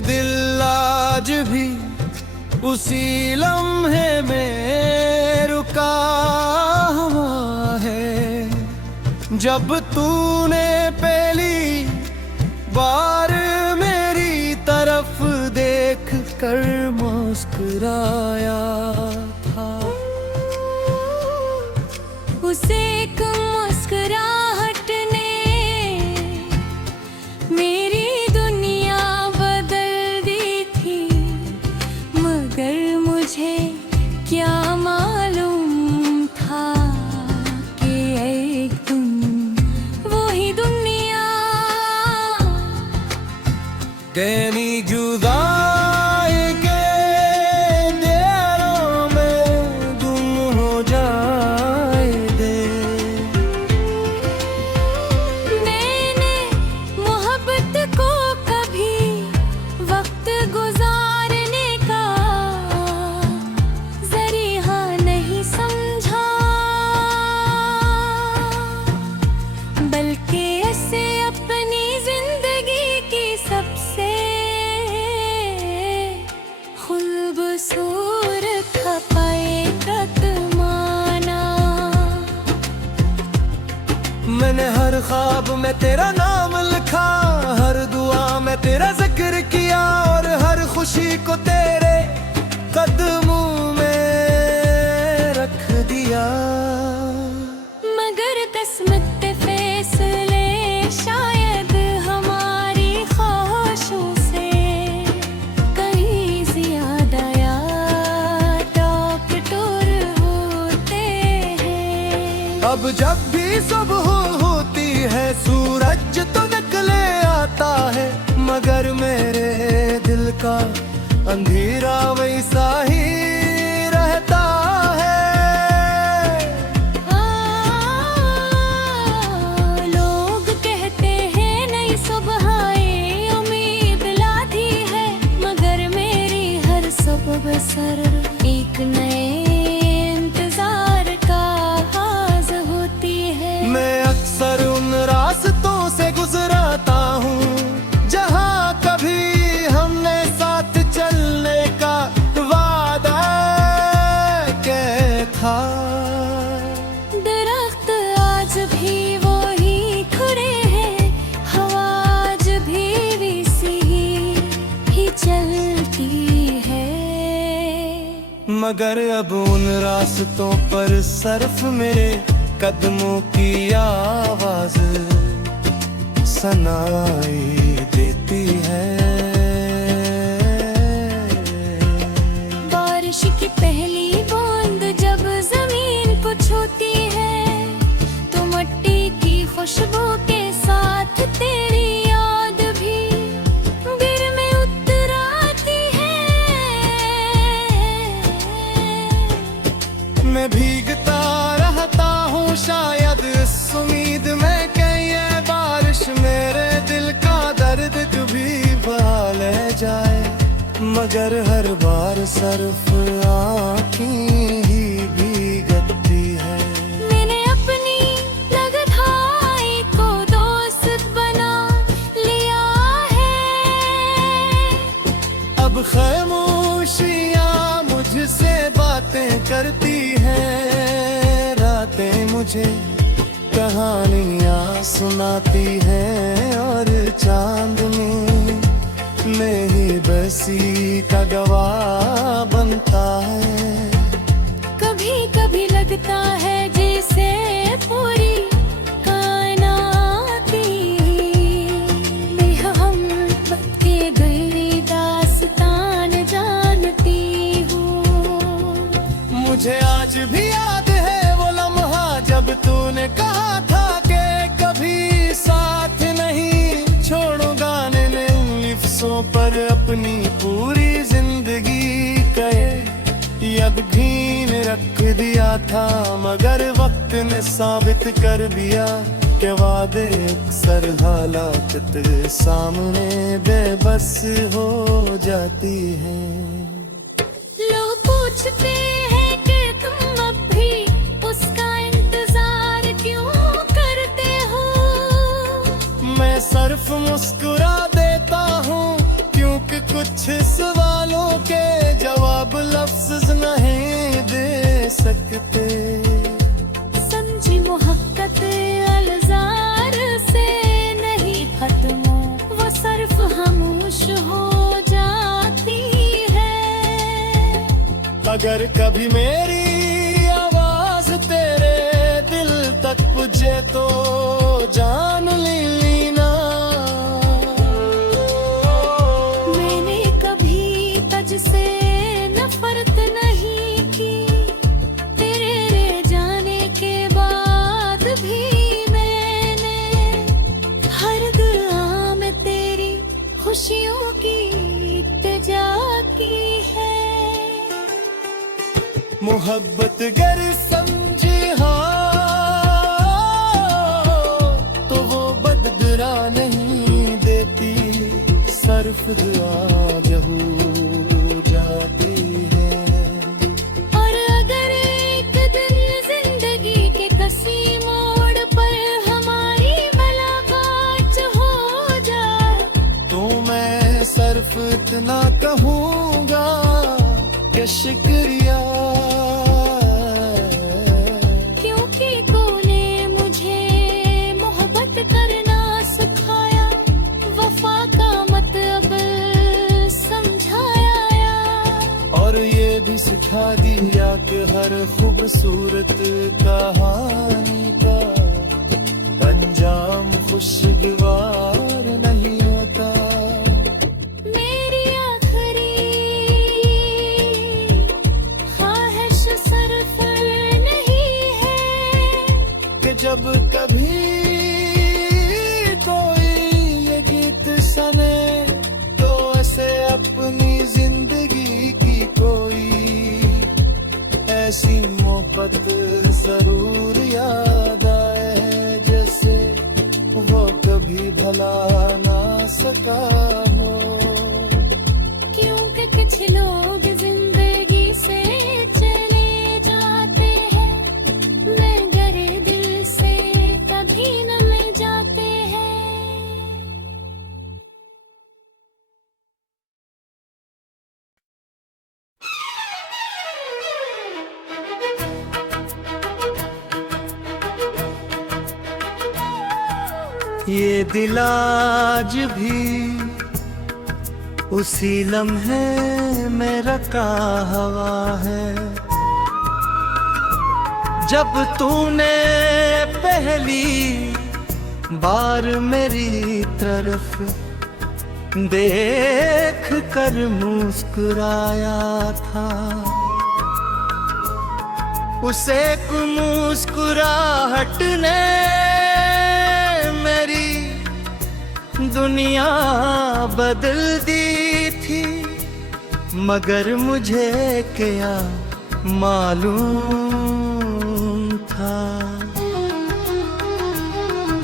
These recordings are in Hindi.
दिल आज भी उसी लम्हे में रुका हुआ है जब तूने पहली बार मेरी तरफ देख कर मुस्कुराया था। उसे एक मुस्कुराहट ने मेरी दुनिया बदल दी थी, मगर मुझे क्या मालूम था कि एक दिन वही दुनिया तेरी जुदाई के अंधेरों में गुम हो जाए दे। मैंने मोहब्बत को कभी वक्त गुजारने का जरिया नहीं समझा, बल्कि ऐसे अपनी जिंदगी की सबसे खूबसूरत हकीकत माना। मैंने हर ख्वाब में तेरा नाम लिखा, हर दुआ में तेरा जिक्र किया और हर खुशी को तेरे कदमों में रख दिया। मगर किस्मत फैसले शायद हमारी ख्वाहिशों से कहीं ज्यादा या टॉप-टूर होते हैं। अब जब भी सुबह होती है सूरज तो निकले आता है, मगर मेरे दिल का अंधेरा वैसा ही रहता है। लोग कहते हैं नई सुबह उम्मीद लाती है, मगर मेरी हर सुबह सर एक नए इंतजार का आगाज होती है। मैं अक्सर उन रास्तों से गुजरता हूँ जहाँ कभी हमने साथ चलने का वादा किया था। दरख्त आज भी वही खड़े हैं, हवा आज भी वैसी ही चलती है, मगर अब उन रास्तों पर सिर्फ मेरे कदमों की आवाज सुनाई देती है। बारिश की पहली बूंद जब जमीन को छूती है, तो मिट्टी की खुशबू के साथ तेरी याद भी दिल में उतर आती है। मैं भीगता रहता हूँ शायद इस उम्मीद में कि ये बारिश मेरे दिल का दर्द कभी बहा ले जाए, मगर हर बार सिर्फ आँखें ही भीगती है। मैंने अपनी लगधाई को दोस्त बना लिया है, अब खामोशियाँ मुझसे बातें करती हैं, रातें मुझे कहानियाँ सुनाती हैं और चांदनी में ही बसी का गवाह बनता है। कभी कभी लगता है जैसे पूरी कायनाती में हम के गहरी दास्तान जानती हूँ। मुझे आज भी याद है वो लम्हा जब तूने कहा था कि कभी साथ नहीं छोड़ूंगा। ने लिफ्सों पर अपनी पूरी जिंदगी कहे यकीन रख दिया था, मगर वक्त ने साबित कर दिया कि वादे अक्सर हालात तेरे सामने बेबस हो जाती हैं। लोग पूछते हैं कि तुम अब भी उसका इंतजार क्यों करते हो। मैं सिर्फ मुस्कुरा देता हूँ क्योंकि अगर कभी मेरी आवाज तेरे दिल तक पुजे तो जान लेना। मैंने कभी तुझसे नफरत नहीं की, तेरे रह जाने के बाद भी मैंने हर दुआ में तेरी खुशियों की इल्तिजा की है। मोहब्बत गर समझी हाँ तो वो बददुरा नहीं देती, सर्फ दुआ जहू जाती है। और अगर एक दिन जिंदगी के किसी मोड़ पर हमारी मुलाकात हो जाए तो मैं सर्फ इतना कहूँगा कि शुक्रिया, क्योंकि तूने मुझे मोहब्बत करना सिखाया, वफा का मतलब समझाया। और ये भी सिखा दिया कि हर खूबसूरत कहानी का अंजाम खुशगवार नहीं होता। मेरी आखिरी ख्वाहिश सिर्फ नहीं है कि जब कभी कोई ये गीत सुने तो ऐसे अपनी जिंदगी की कोई ऐसी मोहब्बत जरूर याद आए जैसे वो कभी भला ना सका हो। क्योंकि कुछ लोग जिंदगी से चले जाते हैं मगर दिल से कभी न मिल जाते हैं। ये दिल आज भी उसी लम्हे में रखा हवा है जब तूने पहली बार मेरी तरफ देख कर मुस्कुराया था। उसे मुस्कुराहट ने मेरी दुनिया बदल दी थी, मगर मुझे क्या मालूम था।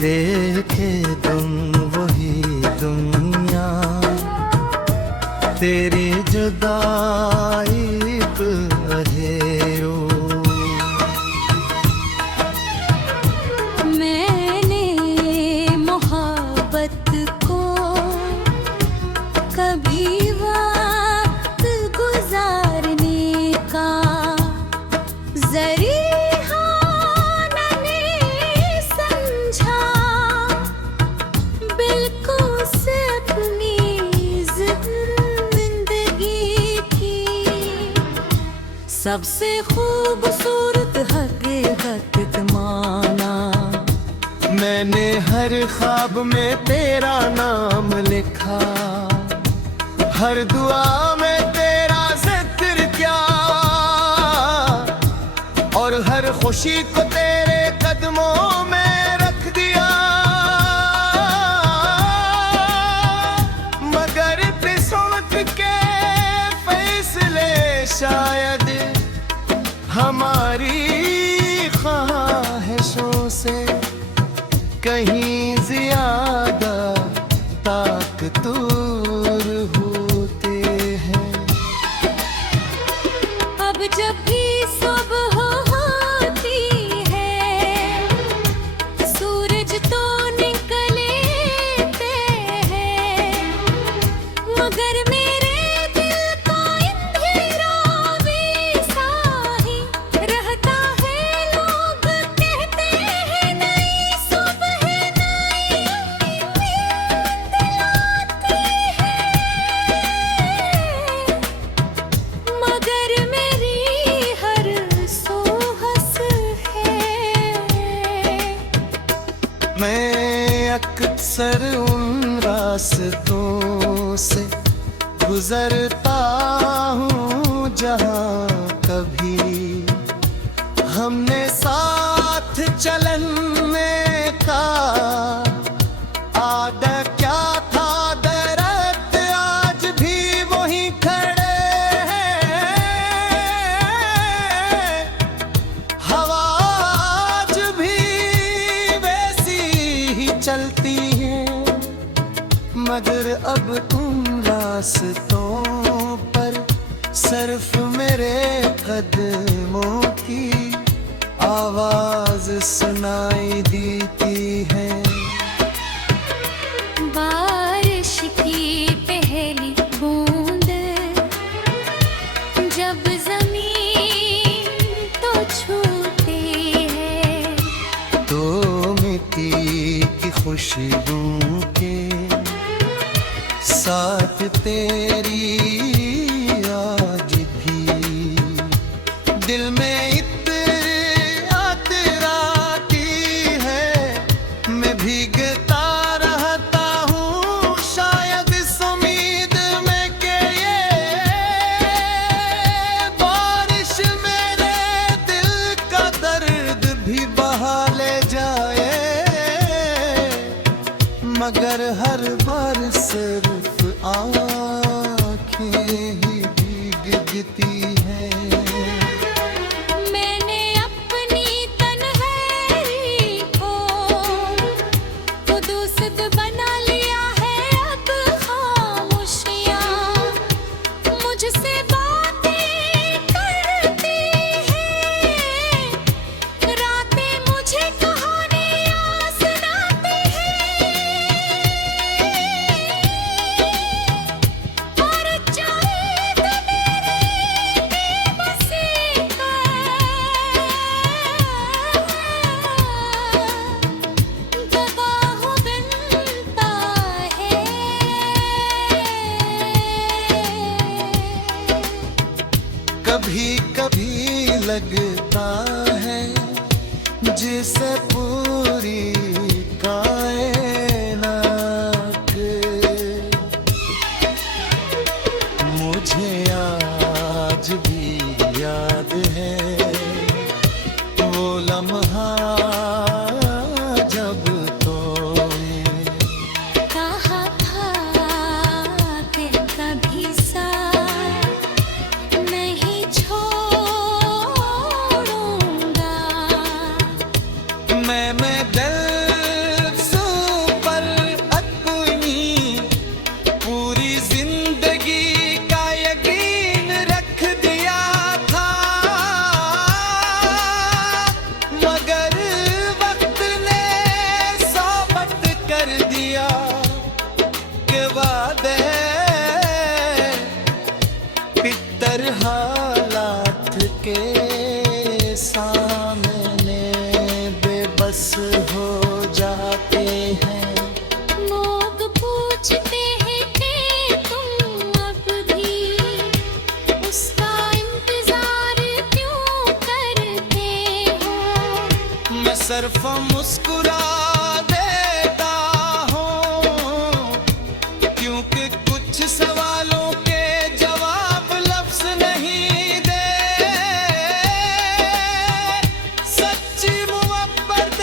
देखे तुम वही दुनिया तेरी जुदाई रहे रो। मैंने मोहब्बत को कभी वक्त गुजारने का जरिया नहीं समझा, बिल्कुल से अपनी जिंदगी की सबसे खूबसूरत हकीकत माना। मैंने हर ख्वाब में तेरा नाम लिखा, हर दुआ में तेरा जिक्र किया, और हर खुशी को तेरे कदमों में रख दिया। मगर किस्मत के फैसले शायद हमारी ख्वाहिशों से कहीं ज्यादा ताकतूर होते हैं। अब जब भी सुबह होती है सूरज तो निकले हैं, मगर मेरे दिल का अंधेरा वैसा ही रहता है। लोग कहते हैं नई सुबह नई उम्मीद दिलाती है, मगर मेरी रास्तों से गुजरता हूँ जहाँ कभी हमने साथ चलने का आदा क्या था, दरख्त आज भी वहीं खड़े हैं, हवा आज भी वैसी ही चलती है, मगर अब तुम रास्तों पर सिर्फ मेरे कदमों की आवाज सुनाई देती है। बारिश की पहली बूंद जब जमीन तो छूती है, तो मिट्टी की खुशबू के साथ तेरी आज भी दिल में इत्र आती है, मैं भीगता रहता हूँ शायद इस उम्मीद में कि ये बारिश मेरे दिल का दर्द भी बहा ले जाए, मगर हर बार सिर्फ आँखें ही भीगती हैं। मैंने अपनी तन्हाई को खुदूसद बना लिया है, अब खामोशियाँ मुझसे बातें करती हैं, रातें मुझे कहानियाँ सुनाती हैं, और चाहे तो मेरी बेबसी का गवाह बनता है। कभी कभी लगता है जिसे पूरी कायनात मुझे आज भी याद है, वो लम्हा जब तूने कहा था कि कभी साथ नहीं छोड़ूंगा, मैं दिल पर अपनी पूरी जिंदगी का यकीन रख दिया था, मगर वक्त ने साबित कर दिया कि वादे पितर हालात के सामने बेबस हो जाते हैं। लोग पूछते हैं कि तुम अब भी उसका इंतजार क्यों करते हो, मैं सिर्फ मुस्कुरा देता हूँ, क्योंकि कुछ सवालों के जवाब लफ्ज नहीं दे सच्ची मोहब्बत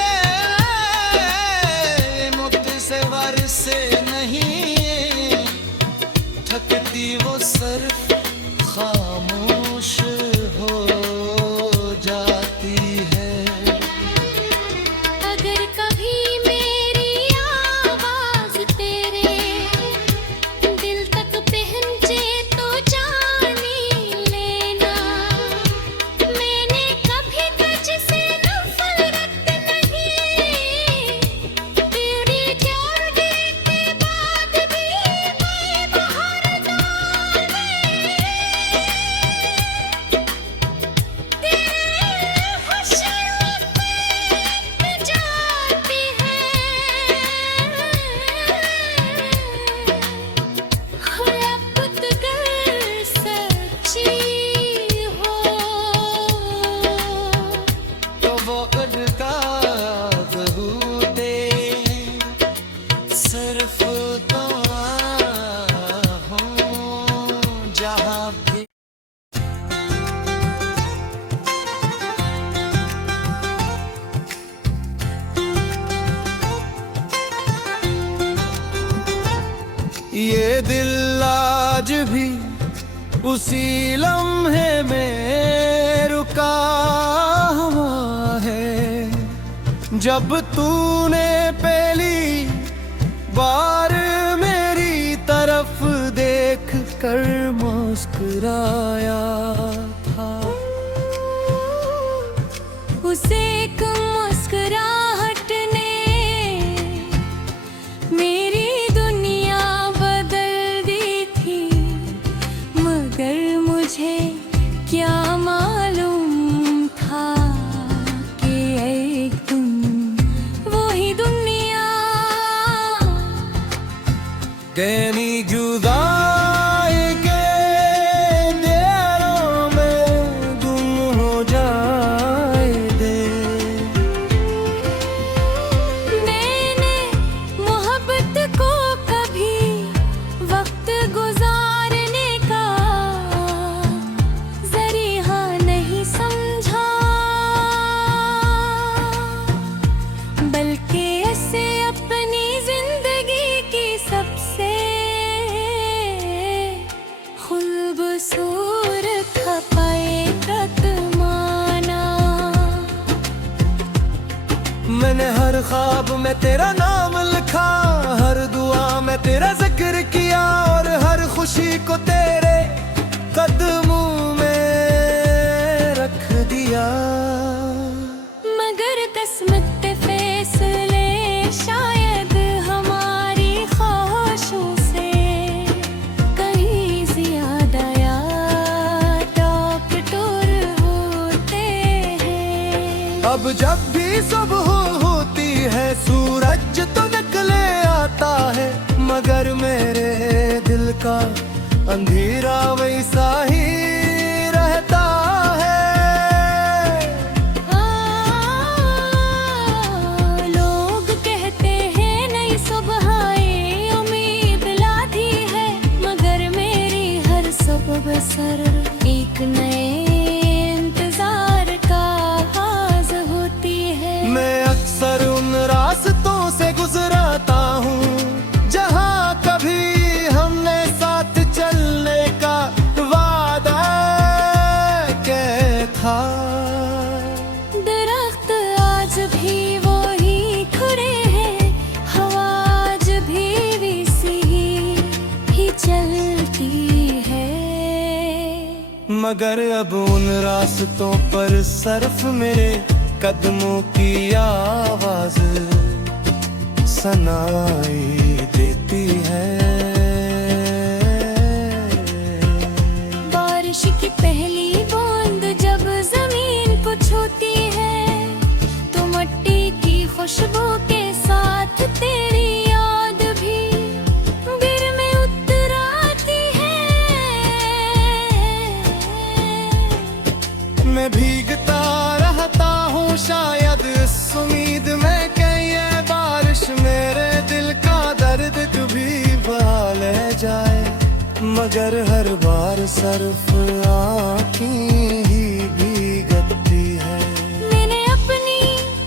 मुझसे से नहीं थकती, वो सिर्फ खामोश हो जाती है। अगर दिल आज भी उसी लम्हे में रुका हुआ है जब तूने पहली बार मेरी तरफ देख कर मुस्कुराया था। उसे एक मुस्कुराहट ने मेरी दुनिया बदल दी थी, मगर मुझे क्या मालूम था कि एक दिन वही दुनिया तेरी जुदाई के अंधेरों में गुम हो जाए दे। मैंने मोहब्बत को कभी वक्त गुजारने का जरिया नहीं समझा, बल्कि ऐसे अपनी जिंदगी की सबसे खूबसूरत हक़ीक़त माना। मैंने हर ख्वाब में तेरा नाम लिखा, हर दुआ में तेरा जिक्र किया और हर खुशी को तेरे कदमों में रख दिया। मगर किस्मत फैसले शायद हमारी ख्वाहिशों से कहीं ज्यादा या टॉप-टूर होते हैं। अब जब भी सुबह होती है सूरज तो निकले आता है, मगर मेरे दिल का अंधेरा वैसा ही रहता है। लोग कहते हैं नई सुबह उम्मीद लाती है, मगर मेरी हर सुबह बसर एक नए इंतजार का आगाज़ होती है। मैं अक्सर उन रास्तों से गुजरता हूँ जहाँ कभी हमने साथ चलने का वादा किया था। दरख्त आज भी वही खड़े हैं, हवा आज भी वैसी ही चलती है, मगर अब उन रास्तों पर सिर्फ मेरे कदमों की आवाज सुनाई देती है। बारिश की पहली बूंद जब जमीन को छूती है, तो मिट्टी की खुशबू के साथ तेरी याद भी दिल में उतर आती है। मैं भीगता रहता हूँ शायद इस उम्मीद में कि ये बारिश मेरे दिल का दर्द कभी बहा ले जाए, मगर हर बार सिर्फ आँखें ही भीगती है। मैंने अपनी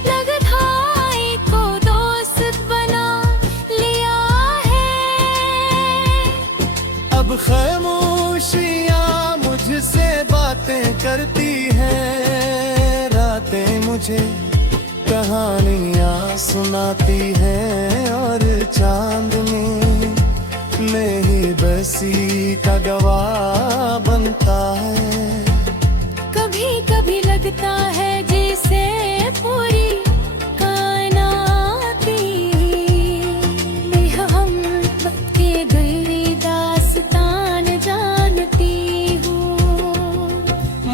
लगधाई को दोस्त बना लिया है, अब खामोशियाँ मुझसे बातें करती हैं, रातें मुझे कहानियाँ सुनाती हैं और चांदनी में ही बसी का गवाह बनता है। कभी कभी लगता है जैसे पूरी कायनाती में हम के गहरी दास्तान जानती हूँ।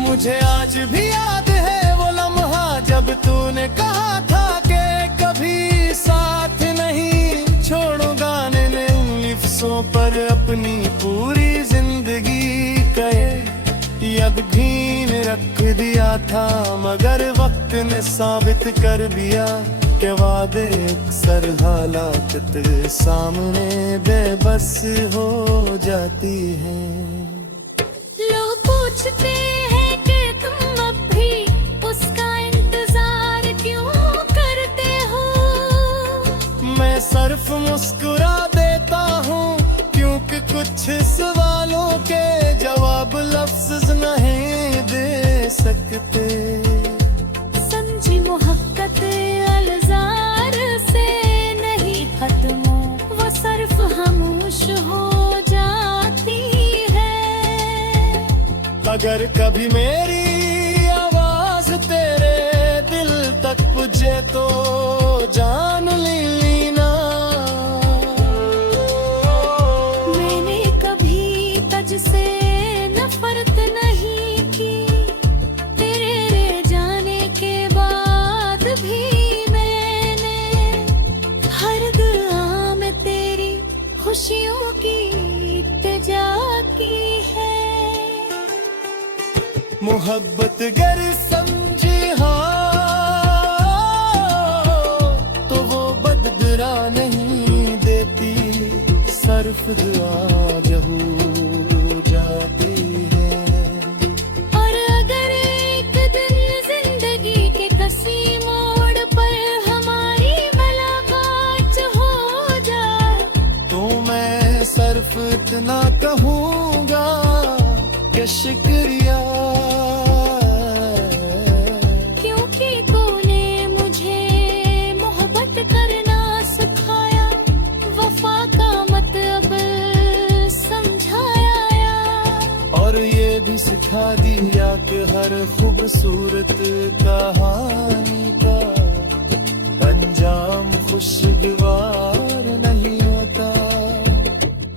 मुझे आज भी याद है वो लम्हा जब तूने कहा था कि कभी साथ नहीं छोड़ूंगा। ने लिफ्सों पर अपनी पूरी जिंदगी कहे यकीन रख दिया था, मगर वक्त ने साबित कर दिया कि वादे अक्सर हालात तेरे सामने बेबस हो जाती हैं। लोग पूछते हैं कि तुम अब भी उसका इंतजार क्यों करते हो। मैं सिर्फ मुस्कुरा देता हूँ क्योंकि सकते। समझी मोहब्बत अल्जार से नहीं खत्म, वो सिर्फ खामोश हो जाती है। अगर कभी मेरी आवाज तेरे दिल तक पुजे तो जान लेना। मैंने कभी तुझसे नफरत नहीं की, तेरे रह जाने के बाद भी मैंने हर दुआ में तेरी खुशियों की इल्तिजा की है। मोहब्बत गर समझी हाँ तो वो बददुरा नहीं देती, सिर्फ दुआ जहू जाती है। और अगर एक दिन जिंदगी के किसी मोड़ पर हमारी मुलाकात हो जाए, तो मैं सिर्फ इतना कहूँगा कि शुक्रिया, क्योंकि तूने मुझे मोहब्बत करना सिखाया, वफा का मतलब समझाया। और ये भी सिखा दिया कि हर खूबसूरत कहानी का अंजाम खुशगवार नहीं होता।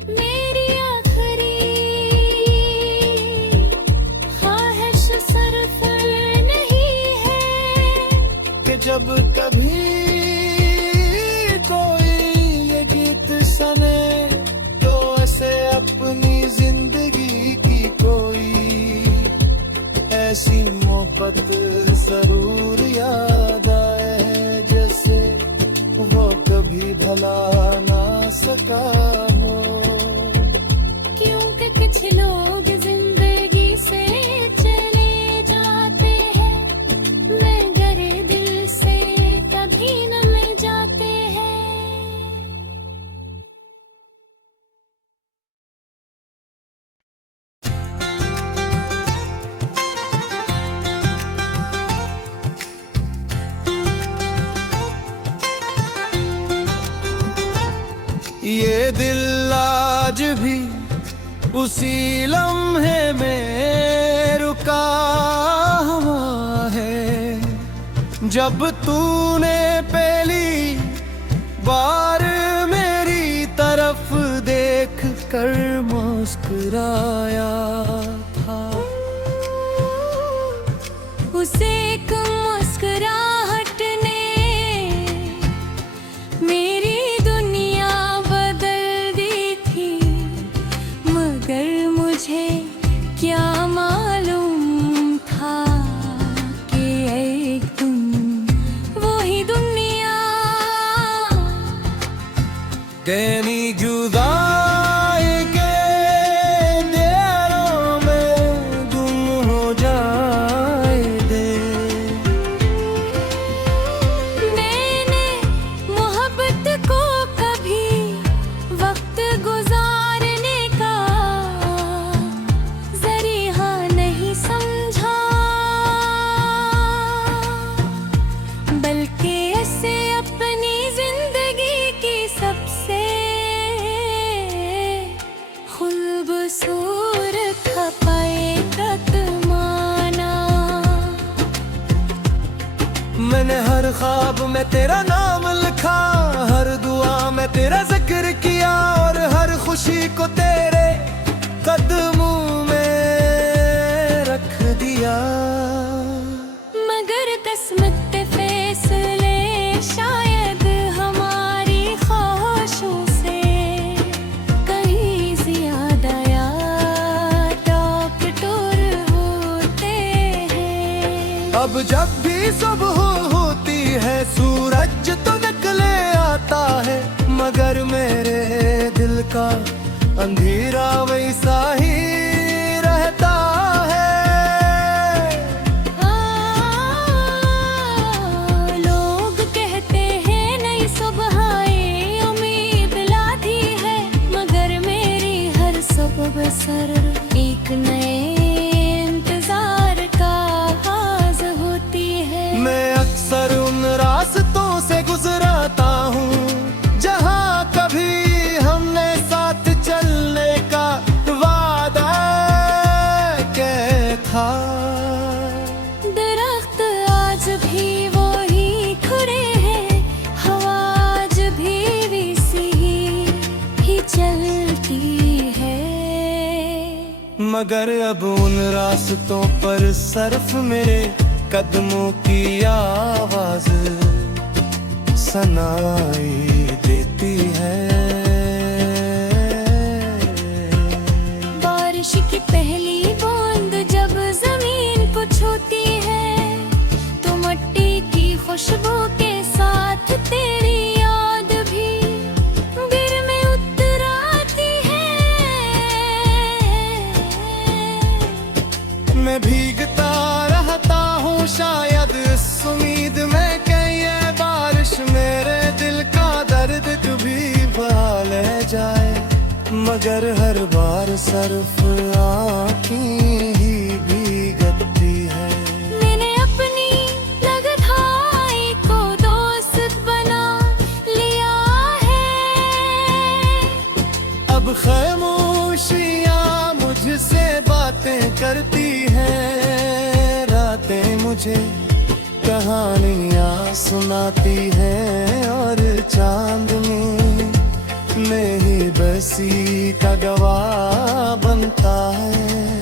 मेरी आखिरी ख्वाहिश सिर्फ नहीं है कि जब कभी कोई ये गीत सुने तो ऐसे अपनी जिंदगी की कोई ऐसी मोहब्बत जरूर याद आए, जैसे वो कभी भला ना सका हो। क्योंकि कुछ लोग जिंदगी से चले जाते हैं, मगर दिल से कभी न मिल जाते हैं। ये दिल आज भी उसी लम्हे में रुका हुआ है, जब तूने पहली बार मेरी तरफ देख कर मुस्कुराया था। उसे एक मुस्कुराहट ने मेरी दुनिया बदल दी थी, मगर मुझे क्या मालूम था कि एक दिन वही दुनिया तेरी जुदाई के अंधेरों में गुम हो जाए दे। मैंने मोहब्बत को कभी वक्त गुजारने का जरिया नहीं समझा, बल्कि ऐसे अपनी जिंदगी की सबसे खूबसूरत हकीकत माना। मैंने हर ख्वाब में तेरा नाम लिखा, हर दुआ में तेरा जिक्र किया, और हर खुशी को तेरे कदमों में रख दिया। मगर किस्मत के फैसले शायद हमारी ख्वाहिशों से कहीं ज्यादा या टूर होते हैं। अब जब भी सुबह होती है सूरज तो निकले आता है, मगर मेरे दिल का अंधेरा वैसा ही रहता है। लोग कहते हैं नई सुबह आए, उम्मीद लाती है, मगर मेरी हर सुबह बसर एक नए इंतजार का मगर अब उन रास्तों पर सर्फ मेरे कदमों की आवाज सुनाई देती है। बारिश की पहली बूंद जब जमीन को छूती है तो मिट्टी की खुशबू के साथ तेरी याद भी दिल में उतर आती है। मैं भीगता रहता हूँ शायद इस उम्मीद में कि ये बारिश मेरे दिल का दर्द कभी बहा ले जाए, मगर हर बार सिर्फ आँखें ही भीगती है। मैंने अपनी लगधाई को दोस्त बना लिया है। अब खामोशियाँ मुझसे बातें करती हैं, रातें मुझे कहानियाँ सुनाती हैं और चांदनी में ही बसी का गवाह बनता है।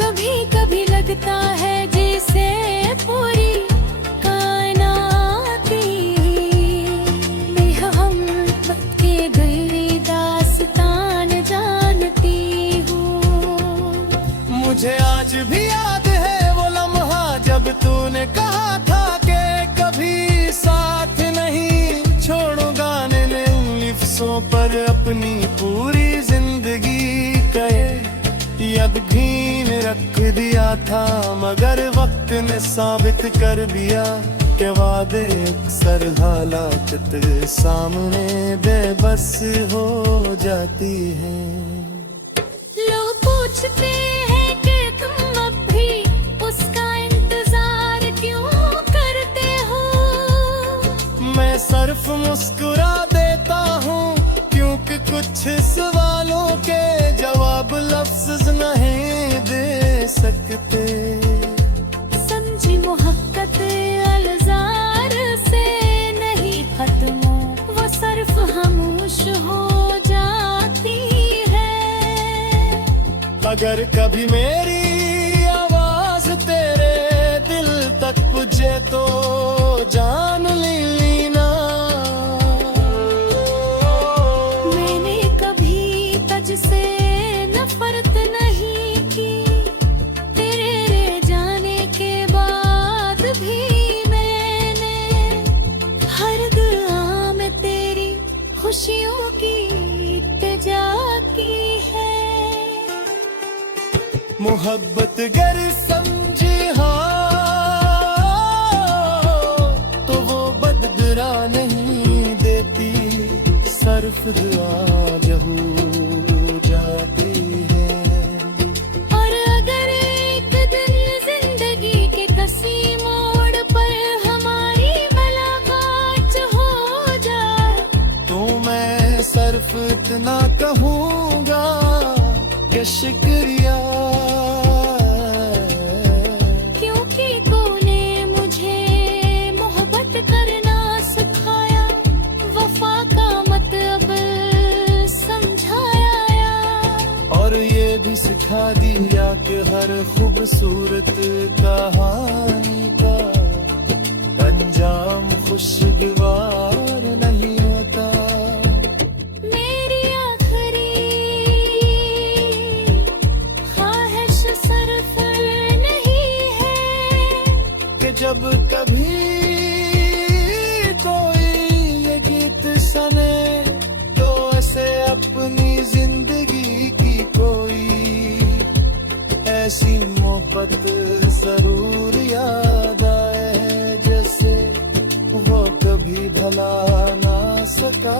कभी कभी लगता है जैसे पूरी कायनात में हम के गहरी दास्तान जानती हूँ। मुझे आज भी याद है वो लम्हा जब तूने कहा था कि कभी साथ नहीं छोड़ूंगा। ने लिफ्सों पर अपनी पूरी जिंदगी का यकीन रख दिया था, मगर वक्त ने साबित कर दिया कि वादे अक्सर हालात के सामने बेबस हो जाती हैं। लोग पूछते हैं कि तुम अब भी उसका इंतजार क्यों करते हो। मैं सिर्फ मुस्कुरा देता हूँ क्योंकि कुछ सवालों के जवाब लफ्ज़ नहीं दे सकते। समझी मोहब्बत अल्जार से नहीं खत्म, वो सिर्फ खामोश हो जाती है। अगर कभी मेरी आवाज तेरे दिल तक पुजे तो जान लेना। मैंने कभी तुझसे नफरत नहीं की, तेरे रह जाने के बाद भी मैंने हर दुआ में तेरी खुशियों की इल्तिजा की है। मोहब्बत गर समझे तो वो बददुरा नहीं देती, सिर्फ दुआ जहू जाती है। और अगर एक दिन जिंदगी के किसी मोड़ पर हमारी मुलाकात हो जाए तो मैं सिर्फ इतना कहूँगा कि शुक्रिया, क्योंकि तूने मुझे मोहब्बत करना सिखाया, वफा का मतलब समझाया। और ये भी सिखा दिया कि हर खूबसूरत कहानी का अंजाम खुशगवार नहीं होता। मेरी आखिरी ख्वाहिश सिर्फ नहीं है कि जब कभी कोई ये गीत सुने तो ऐसे अपनी जिंदगी की कोई ऐसी मोहब्बत जरूर याद आए जैसे वो कभी भला ना सका।